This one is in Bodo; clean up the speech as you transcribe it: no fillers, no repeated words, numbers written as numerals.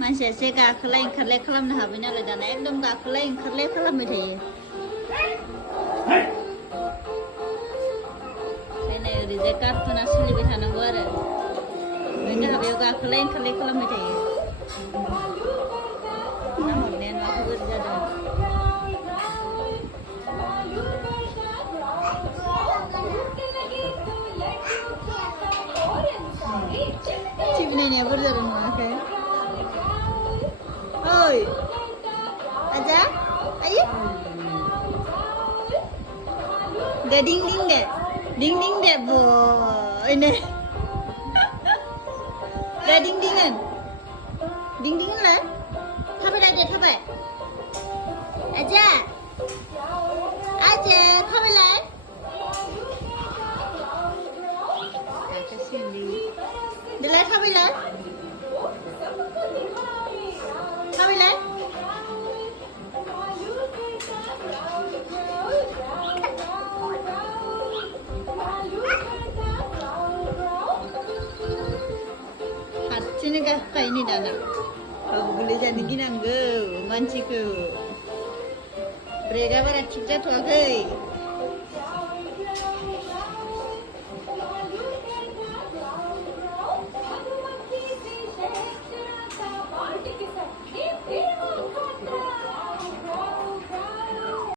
मानसिया एसे गाखोलाय ओंखारलाय खालामनो हाबाय नालाय दाना एकदम गाखोलाय ओंखारलाय खालामबाय थायो ओंखायनो ओरैजाय कार्टुना सोलिबाय थानांगौ आरो बेनि हाबायाव गाखोलाय ओंखारलाय खालामबाय थायो ना हरनाया नुवाखै बोरै जादों टिभि नायनाया बोरै जादों नुवाखै ओइ आजा आयो दे डिं डिं दे boy nih deh ding lah थाबाय aja थाबाय aja थाबायलाय देलाय थाबायलाय हारसिंनो गाखोखायो नै दाना गावबो गोलैजानो गिनांगौ मानसिखौ ब्रेकआ बारा थिग जाथ'वाखै